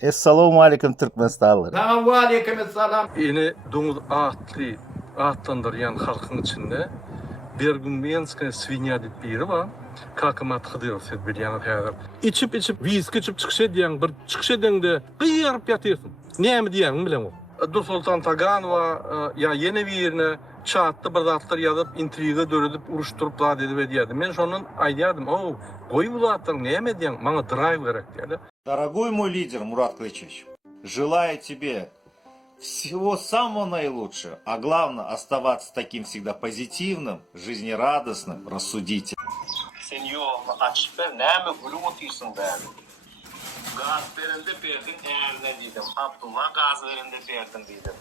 Esselamu Aleyküm Türkmenistanlılar. Selamun aleyküm selam. Yine domuz atlandıran halkın içinde bir gün Minsk'e svinya deyip biri var. Kakımat Hıdırov siz bilýän häzir. İçip viski içip çıkış edýän bir çıkış edende gıyarıp ýatýarsın. Näme diýäň bilen o. Dursultan Taganova ya yeni bir yerine çatdı bir zatlar yazıp intriga döredip uruşturup da dedi ve diýerdi. Men şonun aýdýardym. O, goý bu zatlar näme diýäň? Maňa drive gerek diýerdi. Дорогой мой лидер Мурат Клычевич, желаю тебе всего самого наилучшего, а главное оставаться таким всегда позитивным, жизнерадостным, рассудительным. Sen yolunu açıp ver, näme gülüp otyrsın bäri. Gaz berende berdin, äärine diýdim. Abdullah gaz berende berdin diýdim.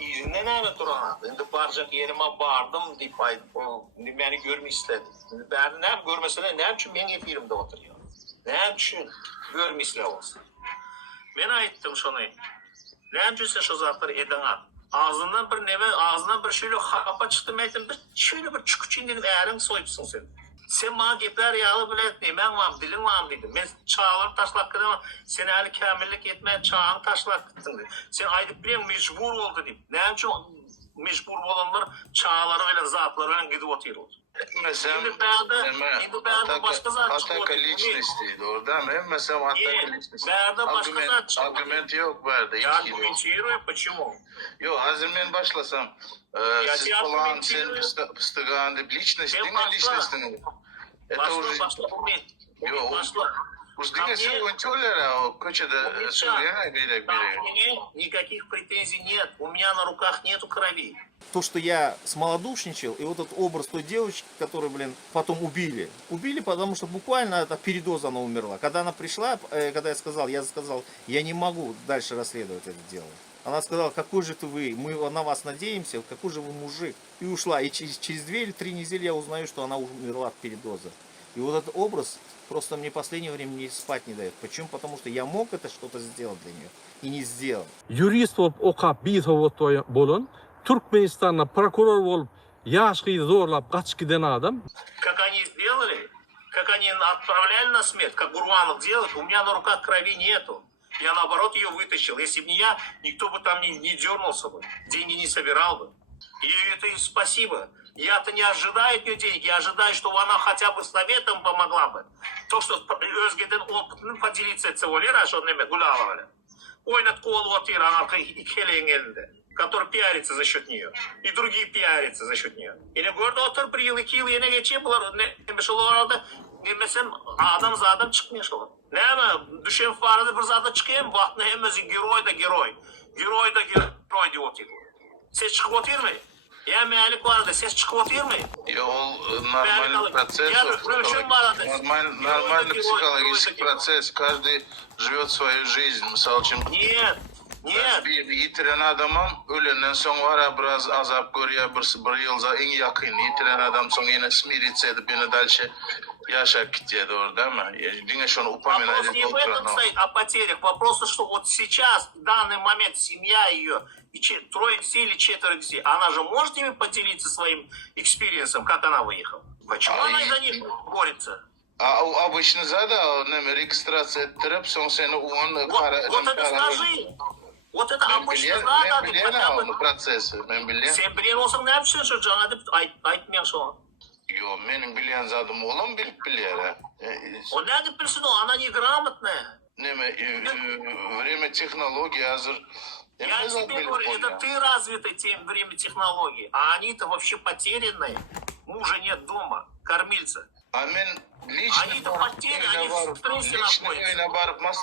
İzinde näme duran? Indi barjak yerime bardım diýip aýdyp, meni görmek istedi. Bäri näme görmesene, näme üçin men efirimde oturýar? Näme üçin görmek isleýär? Men aýtdym şonu. Näme üçin şu zatları edeňa? Ağzından bir neme, ağzından bir şöyle hapa çıktı metin, bir şöyle bir çıkıçın dedim, äriň soýupsyň sen. Sen bana gepler yalı biletmeyin, ben vam, dilin vam dedim. Ben çağları taşlap gidemem, sen hali kamillik etmeye çağını taşlap gittin dedi. Sen aydıp bilen mecbur oldu dedim. Näme üçin mecbur olanlar çağları öyle zatları öyle gidip oturuyorlar. Şimdi berde başka zat çıkıyor. Атака личности, orada mı? Mesela атака личности. Berde başka zat çıkıyor. Аргумент yok berde. Я аргументирую, почему? Yok, hazır ben başlasam. Siz falan sen pıstıgan deyip lичность, değil mi lичност'ını? Başla. Yok, Уздыга сегодня тёлера, köçede söyleyene bilek biri. Никаких претензий нет, у меня на руках нету крови. То, что я смолодушничал, и вот этот образ той девочки, которую, потом убили. Убили, потому что буквально это передоза она умерла. Когда она пришла, когда я сказал, я не могу дальше расследовать это дело. Она сказала, какой же ты вы, мы на вас надеемся, какой же вы мужик. И ушла. И через 2 или 3 недели я узнаю, что она умерла от передоза. И вот этот образ просто мне в последнее время не спать не дает. Почему? Потому что я мог это что-то сделать для нее и не сделал. Jurist bolup okap bir bolun, Türkmenistan'da prokuror bolup yaşkıyı zorlap kaç giden adam. Как они сделали, как они отправляли на смерть, как Гурванов делает, у меня на руках крови нету. Я наоборот ее вытащил. Если бы не я, никто бы там не дернулся бы, деньги не собирал бы. И это и спасибо. Я-то не ожидаю от нее денег, я ожидаю, чтобы она хотя бы советом помогла бы. То, что özgeden opытını поделиться etse olur, а что нeme Гулявова. Ойнат кол вот и ранарка и Хелен elinde, который пиарится за счет нее. И другие пиарятся за счет нее. Или горда otur bir yıl 2 yıl yine geçiyor bunlar. Ne şu orada mesela adam zaten çıkmıyor şu. Ne düşen farada bir zaten çıkıyor mu? Vaktinde hem geroy da geroy. Geroy da geroy diyor oturuyor. Ses çıkıp oturuyor mu? Ya mealik vardı, ses çıkıp oturuyor mu? Ya o нормальный процесс, нормальный психологический процесс, каждый живет свою жизнь. Misal için bir yitiren adamım ölenden soň wara biraz azap görýär, bir ýylda iň ýakyn yitiren adam soň ýene smir etsedi, beni dalşy yaşap gitýärdi orada mı? Diňe şonu Вопрос не в этом стоит, о потерях. Вопрос, что вот сейчас, в данный момент, семья ее, и 3 детей или 4 детей, она же может ими поделиться своим экспириенсом, как она выехала? Почему она за них борется? Обычно зада регистрация ettirip soň seni uwan Вот это скажи. Вот это обычно надо. Ben bilen prosesi, ben bilen. Sen bilen olsaň näme üçin şu jana dip aýtmaýan şu? Yo, menin bilen zadym olam bilip bilýär. Он не bilsin, она неграмотная. Время технологий hazır. Я тебе говорю, это ты развитый тем время технологий, а они-то вообще потерянные. Мужа нет дома, кормильца. Они-то потеряны, они в стрессе находятся.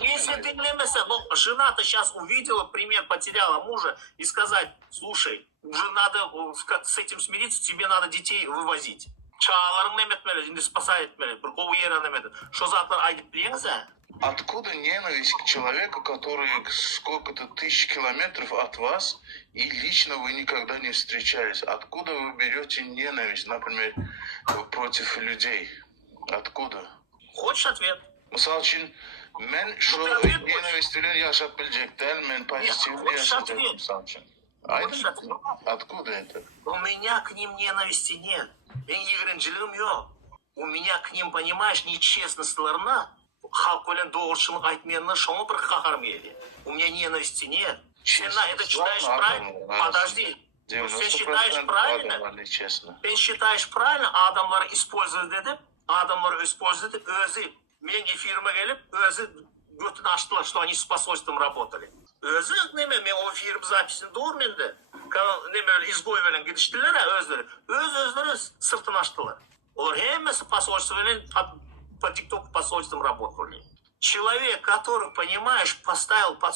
Если ты dinlemese, жена-то сейчас увидела пример, потеряла мужа, и сказать, слушай, уже надо с этим смириться, тебе надо детей вывозить. Çağlarını emetmeli, şimdi spasa etmeli, bir kovu yerine emetmeli. Şu zatlar aydıp bilenize. Откуда ненависть к человеку, который сколько-то тысяч километров от вас, и лично вы никогда не встречались? Откуда вы берете ненависть, например, против людей? Откуда? Хочешь ответ? Misal için Men şu nenavistiler yaşap bilecek değil, men pozitif yaşayacağım sançın. Aydın откуда это? У меня к ним ненависти нет. Benim yigirinciliğim yok. У меня к ним, понимаешь, нечестностьларына, halk ölen doğruşunu aytmayanlar şonu bir kaharım geliyor. У меня ненависти нет. Sen это считаешь правильно? Подожди. Sen считаешь правильно? Sen считаешь правильно adamları использовать edip, adamları использовать edip, özü, men efirime gelip, özü götünü açtılar, что они с посольством работали. Özü neme, men o film zapisini doğru mende. Neme öyle izgoy veren gidiştiler ha özleri. Özleri sırtını açtılar. Олар хэмэс посольство, по TikTok посольством работали. Человек, который, понимаешь, поставил под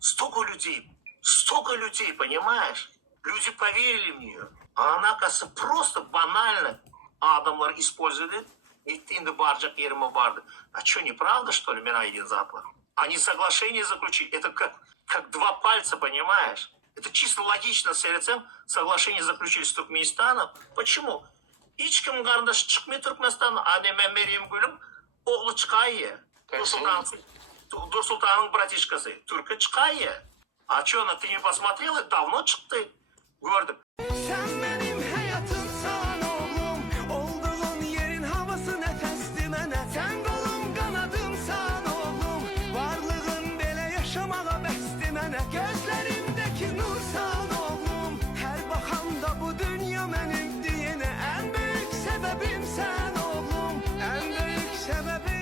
столько людей, понимаешь? Люди поверили в нее. А она, кажется, просто банально адамлар использовали. Инде баржак yerime vardı. А что, неправда, что ли, меня один заплат? Они соглашение заключили. Это как два пальца, понимаешь? Это чисто логично с РЦМ. Соглашение заключили с Туркменистаном. Почему? Hiç kim kardeş çıkmıyor Türkmenistan'da. Annem Meryem Gül'üm oğlu çıkıyor. Dur Sultan'ın братишкасы. Türk'ü çıkıyor. А что, ты не посмотрела? Давно çıktı. Gördüm. Sen benim hayatımsan oğlum, olduğun yerin havası nefesti mene. Sen kolum kanadımsan oğlum, varlığın bile yaşamaya besti mene. Gözlerimdeki nursan oğlum, her bakanda bu dünya benim diyene. En büyük sebebim sen oğlum, en büyük sebebim.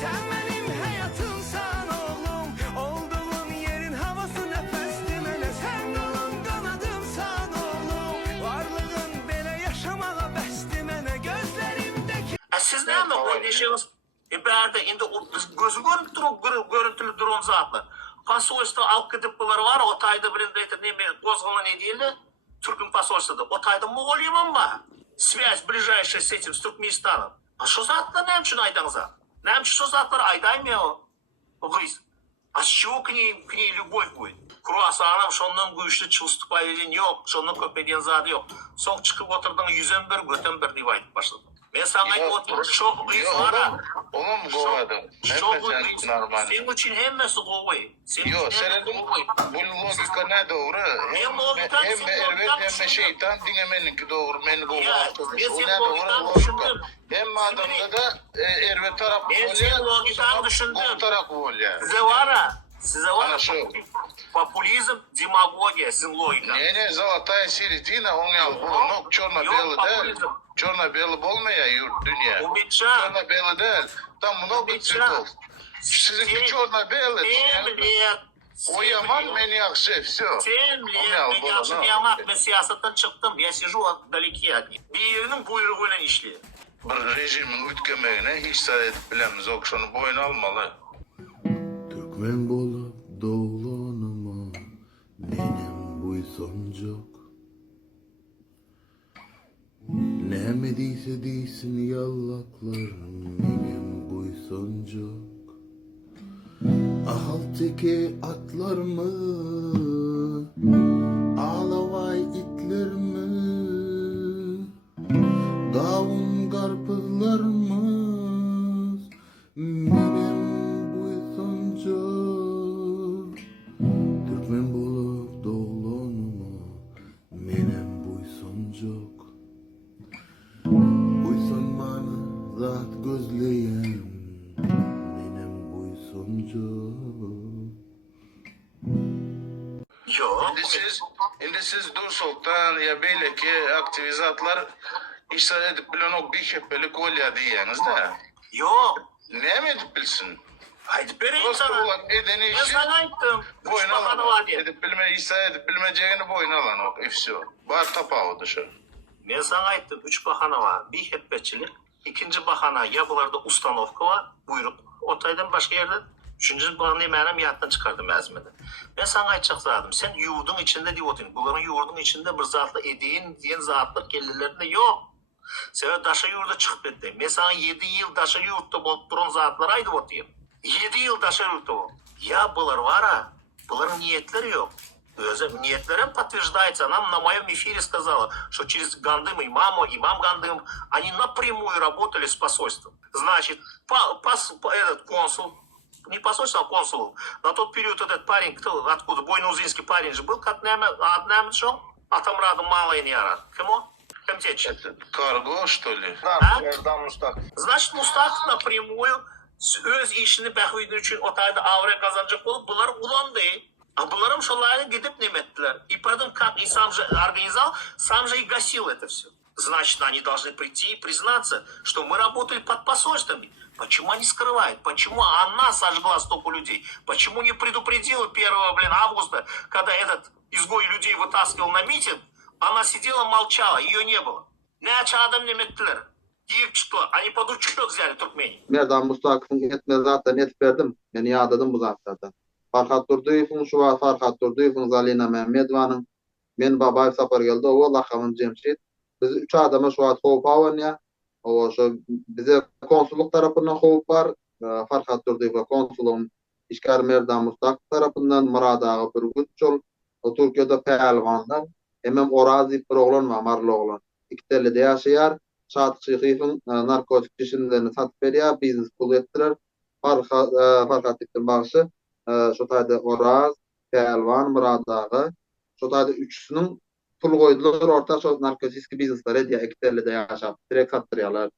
Sen benim hayatımsan oğlum, olduğun yerin havası nefesti mene. Sen kolum kanadımsan oğlum, varlığın bile yaşamaya besti mene. Gözlerimdeki Siz ne mi oynayışınız? Berde indi gözü görüntülü drone zatlı. Посольство alıp gidip bunlar var. O tayda birinde Kozgala ne değildi? Türk'ün посольствода. O tayda Moğolya'mın var. Связь ближайшая с этим, с Туркменистаном. А что затlar ne için aydanıza? Ne için şu zatlar aydaymıyor? Вы. А с чего к ней любовь будет? Kruasanım şondan güçlü çıvıstupayılın yok. Şondan köpeden zadı yok. Son çıkıp oturdun yüzün bir, götün bir diye aytıp başladım. Ben sana aytıp oturdum. Şok kız var ha. Oğlum govadım. Hemmesi normal. Senin için hemmesi govoy. Yo, senin bu logika ne doğru? Hem logikan hem sen ervet logikan hem de düşündün. şeytan dinlemeninki doğru. Men Ya, govadım. ben O senin ne logikan doğru? düşündüm. Logika. Hem adamda da ervet tarafı Ben senin logikan düşündüm. Bu tarafı volya. Size var ha. Size var Ana ha. şu. Популизм, демагогия, sizin logika. Не, золотая середина, он я ну, черно-белый, да? популизм. Черно-белый болмая юрт, dünya. Умельчан. Черно-белый, да? Там много цветов. Sizinki черно-белый, Temlet. o yaman, men yakşı, все. Temlet. Ben yaxşı yamak ve siyasetten çıktım. Ben siju далеки от них. Bir yerinin buyruğuyla işliyor. Bir rejimin ütkemeğine hiç sayet bilemiz, okşonu boyun almalı. Türkmen bolup doğulanıma benim bu soncuk. Ne mediyse değilsin yallaklarım benim bu soncuk. Ahalteki atlar mı, ağlavay itler mi, davun karpızlarımız benim bu soncuk. Türkmen bolup doğulanıma benim bu soncuk. Uysanmanı zat gözleyen benim bu soncuk. Yok. Şimdi siz Dur Sultan ya böyle ki aktivizatlar işler edip bilen o bir kepelik olya diyeniz de. Yok. Ne mi edip bilsin? Haydi vereyim Dost sana. olan edeni Ben işi sana ayttım. Üç boyun bakanı alan. var diye. Edip bilme, işler edip bilmeceğini boyun alan o. Efsi o. Var tapağı dışı. Ben sana ayttım. Üç bahana var. Bir hepbeçilik. İkinci bahana ya bularda ustanovka var. Buyruk. Otaydan başka yerden. Üçüncü bahanayı benim yattan çıkardım ezmeden. Ben sana aytacak zaten. Sen yurdun içinde diyordun. Bunların yurdun içinde bir zatla ediyin diyen zatlar kellelerinde yok. Sen daşa yurda çıkıp ettin. Ben sana 7 yıl daşa yurtta bolup duran zatlar aydı otayım. 7 yıl daşa yurtta bol. Ya bunlar var ha. Bunların niyetleri yok. Ниетlerим подтверждается. Нам на моем эфире сказала, что через Гандым имам Гандым, они напрямую работали с посольством. Значит, этот консул, не посольство, а консул, на тот период этот парень, откуда, бойнузинский парень же был, как одним шел, Атамраду мало и не арад. Кому? Карго, что ли? Значит, Мустаф напрямую öz işini bəxveydi üçün otayda avre kazanacak olup bunlar ulandı. Bunlarım şolayla gidip ne ettiler. И потом, как и сам же организовал, сам же и гасил это все. Значит, они должны прийти и признаться, что мы работали под посольствами. Почему они скрывают? Почему она сожгла столько людей? Почему не предупредила 1 августа, когда этот изгой людей вытаскивал на митинг, она сидела, молчала, ее не было. Ne açadım ne mettiler. Giyip çıktılar. Они под учет взяли Türkmeni. Merdan Mustafa'nın etme zaten et verdim. Yani yadadım bu zaten. Farhat Durduyev'in şu var, Farhat Durduyev'in Zalina Mehmedovan'ın men babay sapar geldi. O lakabım Cemşit. Biz 3 adama şu an hoğup avan ya. O şu bize konsulluk tarafından hoğup var. Farhat Durduyev'e konsulun İşkar Merdan Mustafa tarafından Murad Ağa Bürgütçol. O Türkiye'de pehalvanlar. Hemen Orazi bir oğlan var, marlı oğlan. İkiteli de yaşayar. Şahat Şıkhif'in narkotik işinlerini satıp veriyor. Biznes kul ettiler. Farkat ettir bağışı. Şu tayda Oraz, Pehalvan, Murad Ağa. Şu tayda üçüsünün pul koydular. Orta şu narkotik biznesler ediyor. İkiteli de yaşayıp. Direkt sattırıyorlar.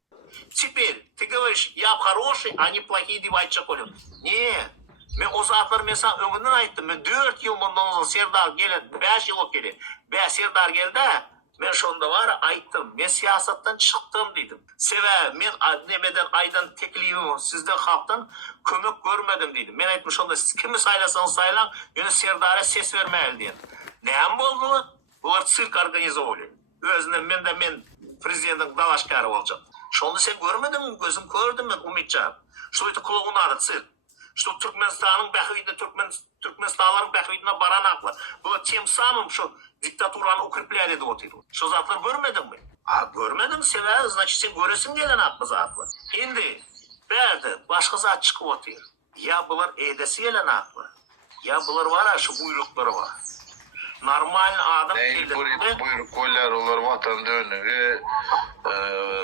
Теперь ты говоришь, я хороший, они плохие девайча колю. Нет. Men o zatlar mesela ömründen aytdım. Men 4 yıl bundan sonra Serdar geldi. 5 yıl geldi. Serdar geldi. Men şonda var aytdım. Men siyasattan çıktım dedim. Men nemeden aydan teklifim sizden halktan kömek görmedim dedim. Men aytdım şonda siz kimi saylasanız saylan, yine Serdar'a ses vermeli dedim. Neyem oldu? Bunlar sirk organizovali. Özünden men prezidentin dalaşkarı olacak. Şonu sen görmedin mi? Gözüm gördüm ben Umitcan. Что это клоунада цирк? Что Türkmenistan'ın bəxviyinde, Türkmenistanların bəxviyine baranaklar. Bu tем самым, что диктатуranı укрепляли de oturuyor. Şu zatlar görmedin mi? Görmedin sever, значит sen göresin gelen aklı zatlar. Şimdi, berde başka zat çıkıp oturuyor. Ya bunlar edesi gelen aklı. Ya bunlar var ya şu buyrukları var. Normal adam buyruk koylar olar vatan dönüğü,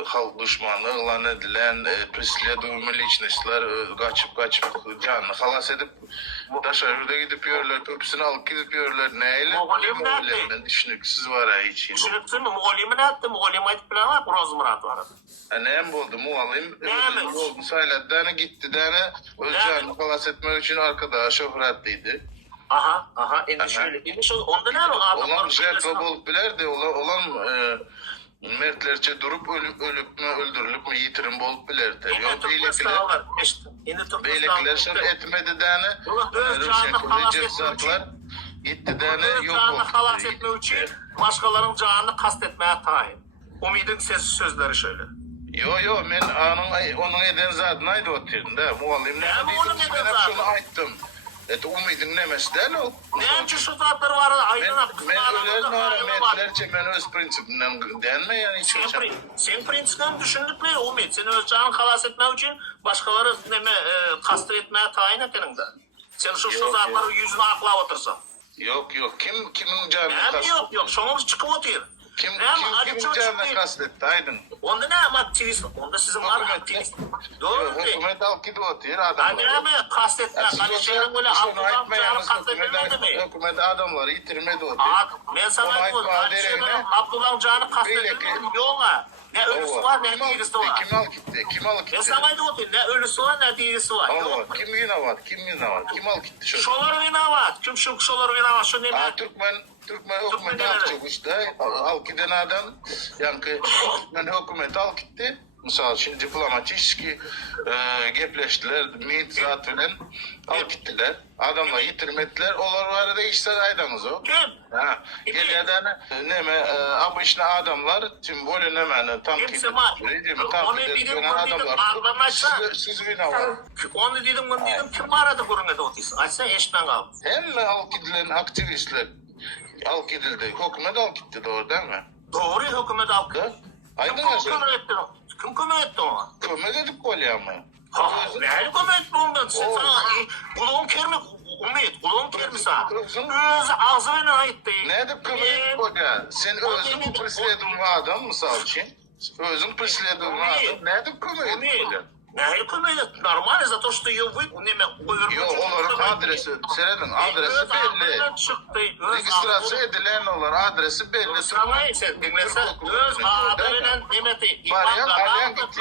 halk düşmanı ilan edilen, preslediğimi liçnişler kaçıp canını halas edip taşarıda gidip yiyorlar, köpüsünü alıp gidip yiyorlar. Neyle? Ben düşünüksüz var ya hiç. Düşünüksüz mü? Muğalim ne attı? Muğalim ayıp bilen var, Bronz Murat var. Neyem oldu Muğalim? Yolunu sayladı, gitti dene, öz canını halas etmek için arkada şöhretliydi. Aha. Şimdi şöyle, onda ne var? Olan şerpe bolup bilerdi, olan mertlerce durup ölüp mü öldürülüp mü yitirim bolup bilerdi. Beylekler şer etmedi dene, Recep Zatlar gitti dene yok oldu. Canını halas etmek için başkalarının canını kastetmeye tayin. Umidin sözleri şöyle. Yo, men onun eden zatını aydı oturdum da. Muallim ne dedim, ben hep şunu ayttım. Umidin nemesi değil o. Neyince şu zatları var? Men ölerlerce men öz prinsipimden denme yani. Sen prinsipten düşündük mü Umid? Sen öz canını halas etmek için başkaları kastı etmeye tayin etenin de. Sen şu zatları yüzüne akla otursan. Yok. Kimin canını kastet? Yok. Şonumuz çıkıp oturuyor. Kimin canını kastetti Aydın? Onda ne ama aktivist? Onda sizin var mı aktivist? Doğru değil. Hükümet halk gibi oturuyor adamlar. Hani mi kastettiler? Hani şeyin böyle Abdullah canını kastetmedi mi? Hükümet adamları yitirmedi oturuyor. Ben sana diyorum. Hani şeyin Abdullah canını kastetmedi mi? Yok ha. Ne ölüsü var ne dirisi var. Kim al gitti? Ben sana diyorum ne ölüsü var ne dirisi var. Kim yine var? Kim al gitti şöyle? Şolar yine var. Kim şolar yine var? Şu ne mi? Türkmen hükümet halk çıkmıştı. Halk giden adam yankı hükümet halk gitti. Misal şimdi diplomatik gepleştiler. Miyit zat filan halk gittiler. Adamlar yitirmediler. Olar var da işler aydınız o. Kim? Geliyordan abişne adamlar tüm böyle nemeni tam siz yine var. Onu dedim kim aradı kurun otisi? Açsa eşmen kaldı. Hem halk gidilen aktivistler halk gidildi. Hükümet halk gitti doğru değil mi? Doğru hükümet halk. Aydın Kim kömek etti ona? Kömek edip kolye ama. Ne kömek etti ondan? Sen sana kulağın kerme Umid, kulağın kerme mi sana? Öz ağzıyla ayıttı. Ne de kömür koca? Sen özün preslediğin adam misal için. Özün preslediğin adam. Ne de kömür koca? Ne kömür? Normal за то, что ее вы Yok onların adresi, senin adresi belli. Çıktı. Registrasyon edilen olan adresi belli. Sana ise dinlese öz ağzıyla demeti. Alyan gitti.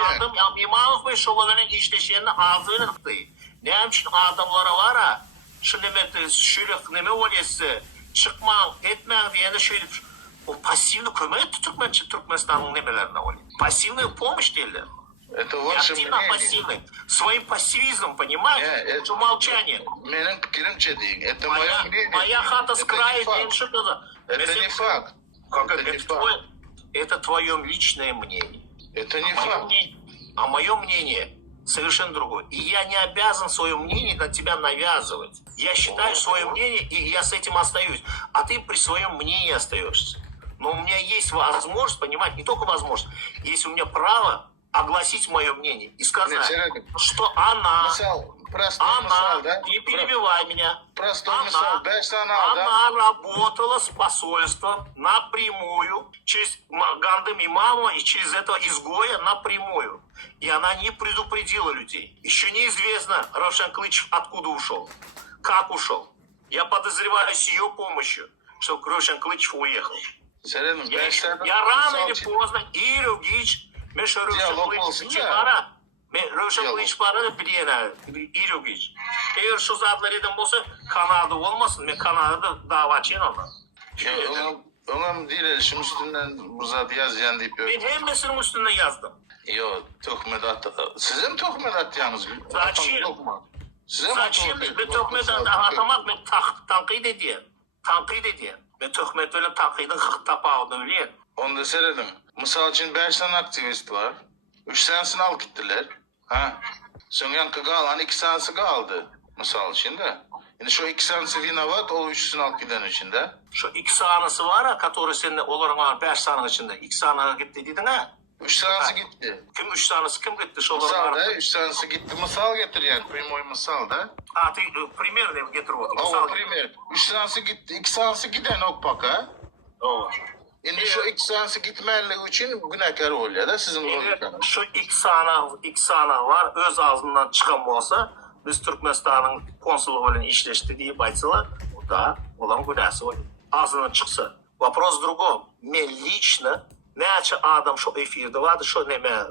İmamov ve şovaların işleşenini ağzıyla ıhtı. Ne için adamlara var ha? Şu demeti, şülük neme olyesi, çıkman, etmen diyene şöyle o pasivni kömür Türkmenistan'ın nemelerine oluyor. Pasivni помощь derler. Это Не ваше активно мнение. пассивный. Своим пассивизмом, понимаешь? Это- Что молчание. Benim fikrimçe değil. Это мое мнение. Моя хата с Это краю, не факт. меньше года. Это не факт. Как Это это? не Это твое личное мнение. Это не Моё факт. мнение- А мое мнение совершенно другое. И я не обязан свое мнение на тебя навязывать. Я считаю свое мнение, и я с этим остаюсь. А ты при своем мнении остаешься. Но у меня есть возможность, понимать, не только возможность, есть у меня право огласить мое мнение и сказать, Нет, что она, Misal, простой misal da. не перебивай меня, Простой misal. Ben sana adam. она работала с посольством напрямую, через Гандым имама и через этого изгоя напрямую. И она не предупредила людей. Еще неизвестно, Равшан Клычев откуда ушел, как ушел. Я подозреваю с ее помощью, что Равшан Клычев уехал. Senin ben sana. Я рано misal или için- поздно, Иру Гич, Меша Равшан Diyalog Клычев, olsun не ya. пора. Равшан Diyalog. Клычев пора да білена, Иру Гич. Егер şu zatlar edin bolsa, Kanada olmasın, ben Kanada'da davacıyım ama. Onun dirilişim üstünden bu zat yazyan deyip yok. Ben hemmesinin üstüne yazdım. Yok, töhmet attı. Size mi töhmet attınız? Zaçim. Size mi Saçım ben töhmetten atamak, ben tankid ediyen. Tankid ediyen. Ben töhmet öyle tankidin hık tapağını öyle. Onu da söyledim. Misal için 5 tane aktivist var. 3 tanesini al gittiler. Ha? Sonra yankı kalan 2 tanesi kaldı. Misal için de. Yani şu 2 tanesi vinavat, o 3'sünü al giden içinde. Şu iki sahnesi var ha, который seninle olarak var 5 sahne içinde. 2 sahneye gitti dedin ha. 3 tanesi gitti. Kim 3 tanesi kim gitti? Şu Misal olarak da var. 3 tanesi gitti. Misal getir yani. Primoy misal da. А, ты пример не getiriyordun. O Misal. primer. 3 tanesi gitti. 2 tanesi giden okpaka. O. Yani şu 2 tanesi gitmeli için günahkar oluyor da sizin logikanız. Şu iki sahne var, öz ağzından çıkan olsa, biz Türkmenistan'ın konsulu bilen işleşti deyip aytsalar, o da olan günahsı olur. Ağzından çıksa. Вопрос в другом. Мен лично, neçe adam şu efirde vardı, şu neme,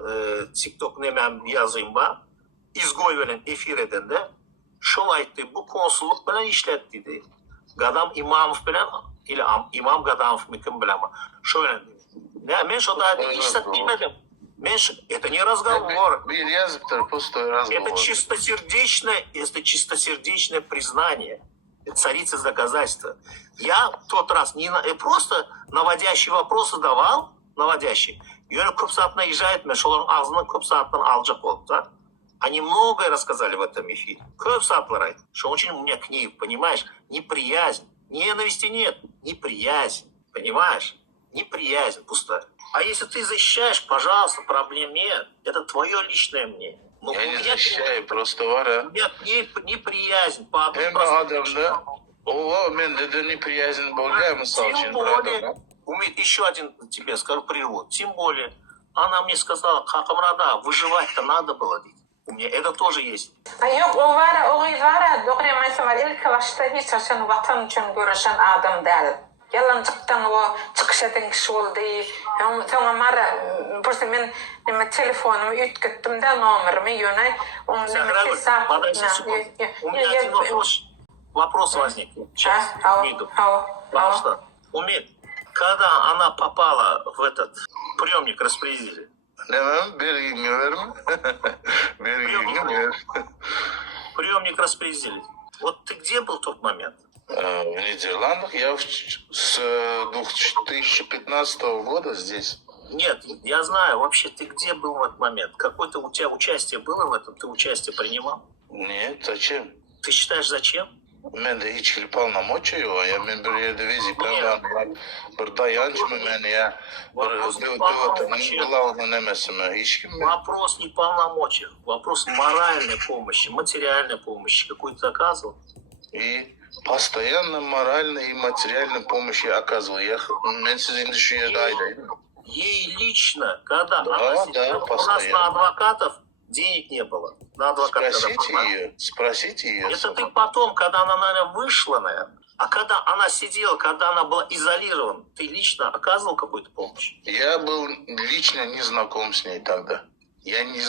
TikTok nemem yazayım var, izgoy bilen efir edende, şol aytdı, bu konsulluk bilen işletti deydi. Gadam imamov bilen, ili imam Gadamov mı kim bilen ama, şöyle dedi. Ne, men şu da işletmedim. Это не разговор. Bir yazıktır, пустой разговор. Это чистосердечное признание. Это царица доказательства. Я в тот раз просто наводящий вопрос задавал, наводящий. Yönü көп saat наезжает, мен шолардың ağzından көп saatten alacak oldu da. Они многое рассказали в этом эфире. Көп саатлар айтты. Что очень у меня к ней, понимаешь, неприязнь. Ненависти нет, неприязнь. Понимаешь? Неприязнь пустая. А если ты защищаешь, пожалуйста, проблем нет. Это твое личное мнение. Но Я у не меня защищаю, просто var ya. нет неприязнь по одной Hem простой adamda o mende de неприязнь более misal için Тем bir более, adama. еще один тебе скажу привод. Тем более, она мне сказала, Хакамрада, выживать-то надо было. У меня это тоже есть. Yok o var ya doğru mesela ilk başta hiç aşan vatan için görüşen adam değil. Yalancıktan o çıkış eden kişi oldu. Sonra mara burası ben telefonumu ütgüttüm de numarımı yöne. Onun hesap. У меня один вопрос возник. Сейчас, минуту. Пожалуйста. Умеет. Когда она попала в этот приемник распределили, Demem bir gün ver mi? Bir gün ver. приемник распределили. Вот ты где был в тот момент? В Нидерландах я с 2015 года здесь. Нет, я знаю, вообще ты где был в этот момент? Какое-то у тебя участие было в этом? Ты участие принимал? Нет, zачем? Ты считаешь, зачем? Ben de hiç полномочия yok. Ya ben bir yerde vizikadan var. Bir dayanç mı ben ya? Bir devletin kulağına nemesime. Hiç kim mi? Вопрос не полномочий, вопрос моральной помощи, материальной помощи. Какую-то оказывал? И Постоянно моральной и материальной помощи оказывал. Мен сизин şu yerde aydayım. Ей лично, когда Да, она да, сидела, у нас постоянно. на адвокатов денег не было. На адвокатов. Спросите ее. Это ты потом, когда она, наверное, вышла, наверное. А когда она сидела, когда она была изолирована, ты лично оказывал какую-то помощь? Я был лично не знаком с ней тогда. Я не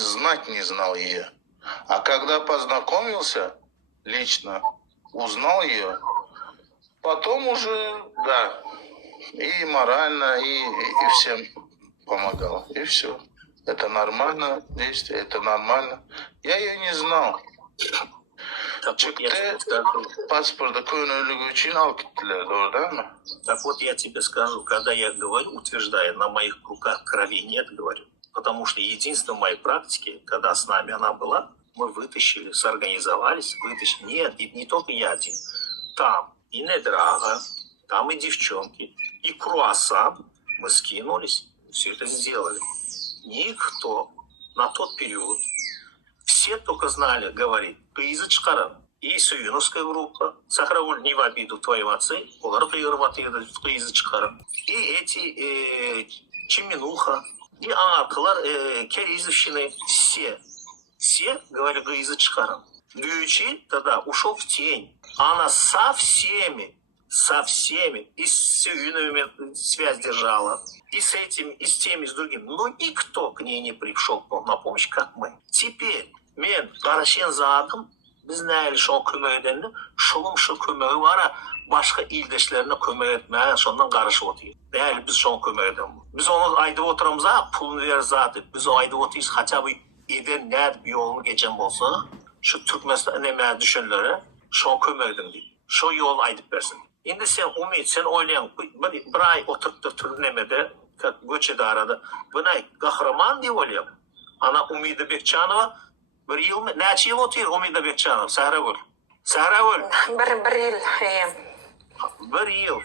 знал ее. А когда познакомился лично, узнал ее, потом уже, да, и морально, и всем помогал. И все. Это нормальное действие, это нормально. Я ее не знал. Так вот, я тебе Çıktı, скажу. pasporta köyünlülüğü için al gittiler, doğru değil mi? Так вот, я тебе скажу, когда я говорю, утверждаю, на моих руках крови нет, говорю. Потому что единственное в моей практике, когда с нами она была, мы вытащили, сорганизовались, вытащили. Нет, и не только я один. Там и Недрага, там и девчонки, и круассан. Мы скинулись, все это сделали. Никто на тот период, все только знали, говорит, кызы чыкарам. И Сююновская группа, Сахрагуль, не в обиду твоим отцы, олар кыйырбатыйды, кызы чыкарам. И эти Чеминуха, и Аркалар, Керизовщины, все говорили, кызы чыкарам. Гючи тогда ушел в тень. Она со всеми, и с Сююновыми связь держала. И с этим, и с теми, и с другими. Но никто к ней не пришел на помощь, как мы. Теперь, мен Карашен задым, biz näli şo kömegden şolum şu kömegi bara başka ildeşlerine kömek etmeye şondan karışıp otyr. Näli biz şo kömegden. Biz onu aydyp oturamız ha, pulunu ver zaten. Biz o aydyp otyrs haça bir eden näde bir yolunu geçen bolsa, şu Türkmenistan näme düşünlere şo kömegden diýip. Şo yol aydyp bersin. Indi sen umid, sen oylayan bir ay oturup tür nemede göçede arada. Buna kahraman diye olayım. Ana Umide Bekçanova bir yıl mı? Neçe yıl oturuyor Umide Bekçanova? Sahragül. Sahragül. Bir yıl. Bir yıl.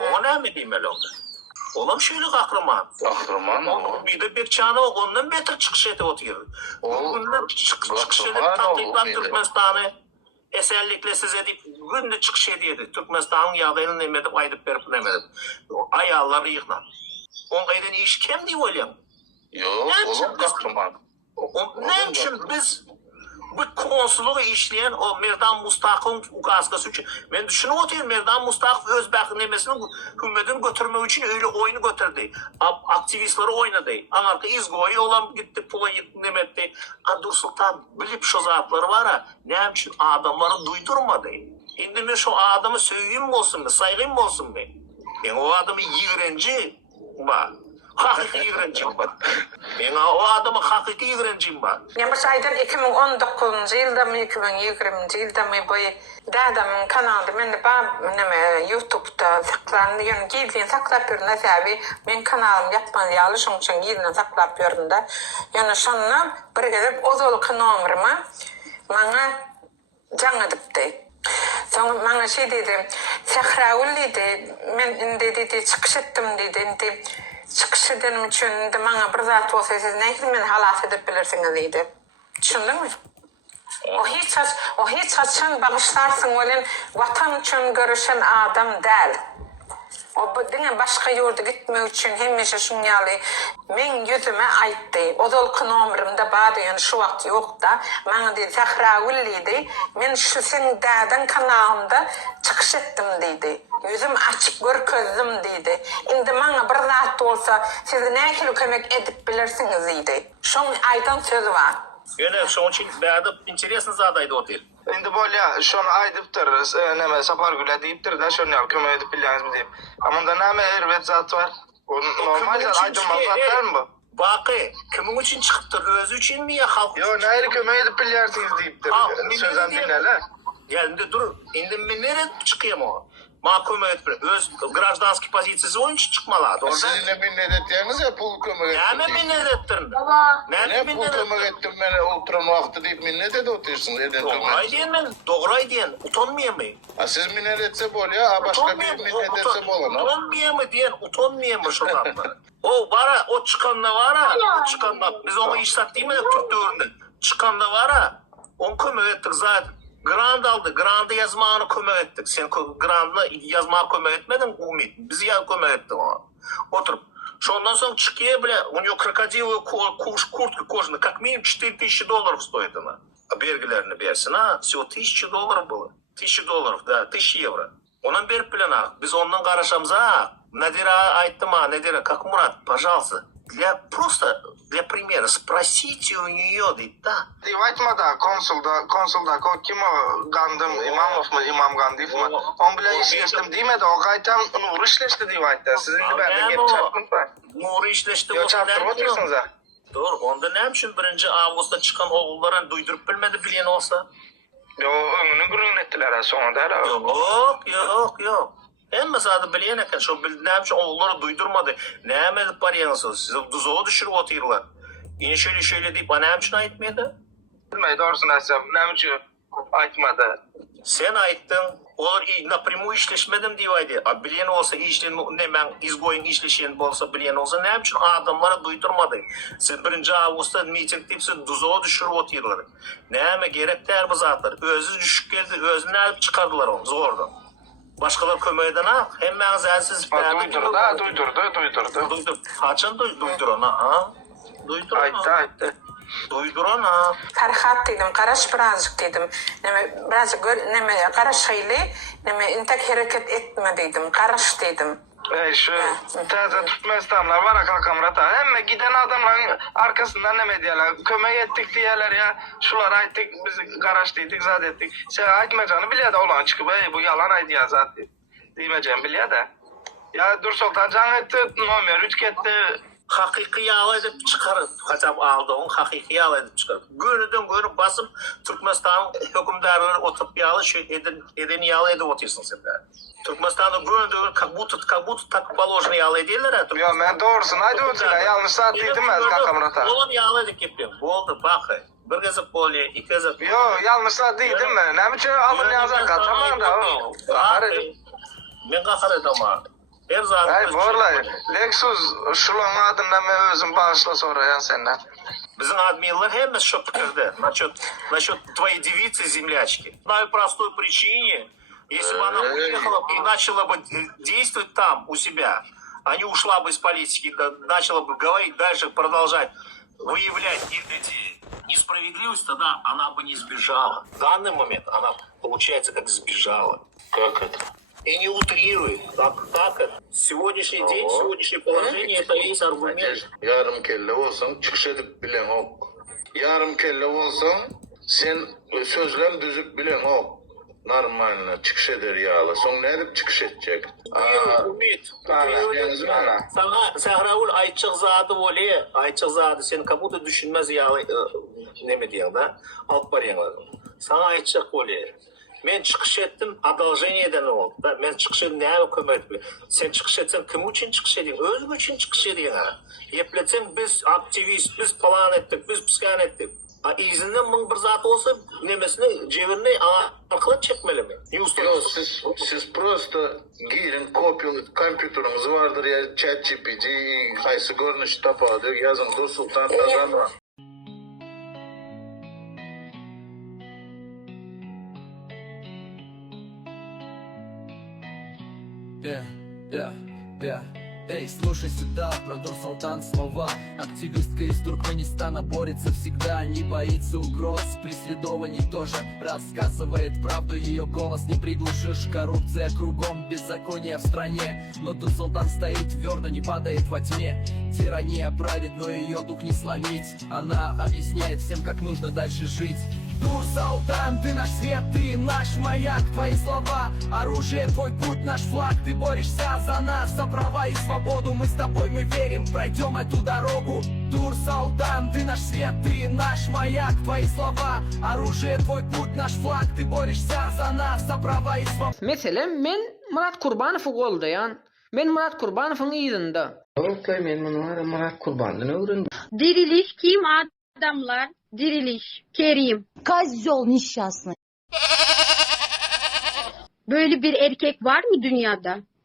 O ne mi diyeyim onda? Oğlum şöyle kahraman. Kahraman mı? Umide Bekçanova ondan beter çıkış edip oturuyor. Ondan çıkış edip tatlıklar Türkmenistan'ı esenlikle size deyip günde çıkış ediyordu. Türkmenistan'ın yağdayını nemedip aydıp verip nemedip. Ayağları yıklar. Onaydan iş kim diye olayım? Yok, oğlum kahraman. Ne için biz bu konsuluğu işleyen o Merdan Mustaq'ın ukazgası için ben düşünüp oturuyorum Merdan Mustaq öz nemesini hükümetin götürmek için öyle oyunu götürdü. Aktivistleri oynadı. Anarka izgoyu olan gitti pula yıknemetti. Dur Sultan bilip şu zatları var ha ne için adamları duydurmadı. Şimdi ben şu adamı söyleyeyim mi olsun mu saygıyım mı olsun mu? Ben o adamı yığrenci var. Hakiki yığrencim var. Ben o adamı hakiki yığrencim var. Yamaş aydan 2019 yılda mı 2020 yılda mı bu dadamın kanalı men de YouTube'da saklandı yani gizli saklap yürüne tabi men kanalım yapman yalı şun için gizli saklap yüründe yani şunla bir gelip ozoluk numarımı bana can edipti. Sonra bana şey dedi Sahragül dedi men dedi çıkış ettim dedi çıkış edenim için de bana bir zat olsa siz ne için beni halas edip bilirsiniz dedi. Düşündün mü? O hiç açan bağışlarsın olan vatan için görüşen adam değil. O dine başka yurda gitmek için hemmeşe şunyalı men yüzüme ayttı. O dolkun ömrümde bağdı yani şu vakti yok da bana dedi Sahragül dedi men şu senin dağdan kanalımda çıkış ettim dedi. Yüzüm açık görkezdim dedi. Şimdi bana bir zat olsa siz ne kilo kömek edip bilirsiniz dedi. Şun aydan sözü var. Yani şun için bäde interesni zadaydı otyr. Indi bolya şonu aydypdyr, näme Sapargülä diýipdir da şonu kömek edip bilýäňizmi diýip. Amanda näme erwet zat var? O normal zat aýdymaz zatlar mı? Bakı, kimin için çıkıptır? Özü için mi ya halk? Yo, näme kömek edip bilýärsiniz diýipdir. Sözden dinle. Yani dur, indi men nereye çıkayım o? Mahkum etip öz gражданский позициясы oyuncu çıkmalar. Doğru. Sizin ne minnet ettiğiniz ya pul kömek ettim. Ne minnet ettin? Ne pul kömek ettim ben oturan vakti deyip minnet edip otursunuz. Doğray diyen ben, doğray diyen. Utanmıyor mu? Siz minnet etse bol ya, başka bir minnet etse bolun. Utanmıyor mu diyen, utanmıyor mu şu zatları? O var o çıkanla var ha, o çıkanla. Biz onu işlet değil mi de Türk dövründe? Çıkanla var ha, onu kömek ettik zaten. Grant aldı. Grant'ı yazmağını kömek ettik. Sen grant'ı yazmağa kömek etmedin Umit. Biz ya kömek ettik ona. Oturup. Ondan sonra çıkıyor bile. У него крокодиловая куртка кожаная. Как минимум $4000 стоит она. Belgilerini versin ha. Всего $1000 было. $1000, да. €1000. Ondan berip bilen ha. Biz ondan karışamız ha. Надира айтты ма, Надира, как Мурат, пожалуйста. Для примера, спросите у нее, да. Deyip aytmada konsulda kim o Gandım İmamov mu İmam Gandiyev mi? On bilen işleştim demedi. O kaytam Nuri işleşti deyip aytdı. Sizin de ben de gelip çarptım mı? Nuri işleşti. Yo çarptırıp otursunuz ha. Doğru. Onda ne için 1. Ağustos'ta çıkan oğulların duydurup bilmedi bilen olsa? Yo önünü gürün ettiler ha sonunda herhalde. Yok. Hem mesela bilen eken şu bildiğim için oğulları duydurmadı. Ne edip var yanısınız? Size duzoğu düşürüp oturuyorlar. Yine şöyle deyip bana için aytmıyordu. Bilmeyi doğrusunu açsam. Ne için aytmadı? Sen ayttın. Olur напрямую işleşmedim deyip bilen olsa ne ben izgoyun işleşen olsa bilen olsa ne için adamlara duydurmadı. Siz 1. Ağustos'ta miting deyip siz duzoğu düşürüp oturuyorlar. Ne gerekler bu zatlar. Özü düşük geldi. Özünü alıp çıkardılar onu zordu. Başkaları kömeyden ha. Hemen zensiz. Duydurdu. Kaçın duydur ona ha? Duydur ona. Aytdı. Duydur ona. Farhat dedim, Karaş birazcık dedim. Birazcık Karaş hayli, intek hareket etme dedim, Karaş dedim. Şu taze Türkmenistanlar var ya Kalkamrat'a. Hem giden adamların arkasından ne diyorlar? Kömek ettik diyorlar ya. Şular ayttık, biz karaştıydık, zat ettik. Sen aytmayacağını biliyor da olan çıkıp bu yalan aydı ya zaten. Diyemeyeceğim biliyor da. Ya Dur Sultan Can etti, nomer 3 gitti. Hakiki yağlı edip çıkarıp, hacam aldığın hakiki yağlı edip çıkarıp. Görüp basıp Türkmenistan'ın hükümdarları oturup yağlı edeni yağlı edip otuyorsun sen de. Türkmenistan'da göründüğün как будто так положено yağlı ediyorlar ha. Ya ben doğrusunu aydı oturuyor. Yanlış saat değildim ben Kalkamrat'a. Oğlum yağlı edip yapıyorum. Oldu bak. Bir gezip bolye, iki gezip. Yo yanlış saat değildim ben. Ne biçim alın yazan katamam da o. Ben kakar edem ha. Ay vallahi Lexus şulan adından ben özüm bağışla sonra ya senden. Bizim админлар hemmes şu fikirde. Насчет твоей девицы землячки. По простой причине, если бы она уехала и начала бы действовать там, у себя, а не ушла бы из политики, начала бы говорить дальше, продолжать выявлять эти несправедливости, тогда она бы не сбежала. В данный момент она, получается, как сбежала. Как это? И не утрирует. Так это. Сегодняшний день, сегодняшнее положение, это есть аргумент. Yarım kelle olsan çıkış edip bilen ok. Yarım kelle olsan sen sözlem düzüp bilen ok. Normaline çıkış eder yağla. Son ne edip çıkış edecek? Umit. Sana Raul Ayçık zadı öyle. Ayçık zadı seni kabuda düşünmez yağlı ne mi diyorsun da? Alıp barıyorlar. Sana Ayçık öyle. Men çıkış ettim, adalжение eden oldu. Men çıkış ettim, neye kömek etmiyor? Sen çıkış etsen kim için çıkış ediyorsun? Özgür için çıkış ediyorsun. Yepletsem biz aktivist, biz plan ettik, biz psikan ettik. İzinden mın bir zat olsa nemesini, cevirini arkadan çekmeli mi? Yok siz просто girin kopyalı kompüteriniz vardır ya ChatGPT, kaysı görünüş tapadı, yazın Dur Sultan Kazanma. Эй, слушай сюда, про Дур Султан слова. Активистка из Туркменистана борется всегда, не боится угроз, преследований тоже. Рассказывает правду, ее голос не приглушишь. Коррупция кругом, беззаконие в стране, но Дур Султан стоит твердо, не падает во тьме. Тирания правит, но ее дух не сломить. Она объясняет всем, как нужно дальше жить. Дур Султан, ты наш свет, ты наш маяк. Твои слова, оружие, твой путь, наш флаг. Ты борешься за нас, за права и свободу. Мы с тобой, мы верим, пройдем эту дорогу. Дур Султан, ты наш свет, ты наш маяк. Твои слова, оружие, твой путь, наш флаг. Ты борешься за нас, за права и свободу. Mesela men Murat Kurbanov'u goldayan. Men Murat Kurbanov'un iyidinde. Oktay men Murat Kurban'dan öğrendim. Diriliş kim adamlar? Diriliş. Kerim. Kazol nişaslı. Böyle bir erkek var mı dünyada?